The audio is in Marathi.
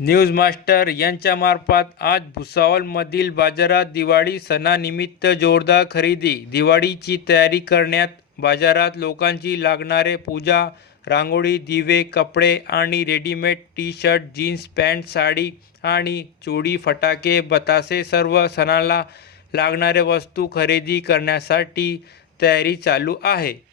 न्यूज मास्टर यांच्यामार्फत आज भुसावळमधील बाजारात दिवाळी सणानिमित्त जोरदार खरेदी, दिवाळीची तयारी करण्यात बाजारात लोकांची लागणारे पूजा, रांगोळी, दिवे, कपडे आणि readymade T-shirt, jeans pant, sari आणि चोळी, फटाके, बतासे सर्व सणाला लागणाऱ्या वस्तू खरेदी करण्यासाठी तयारी चालू आहे।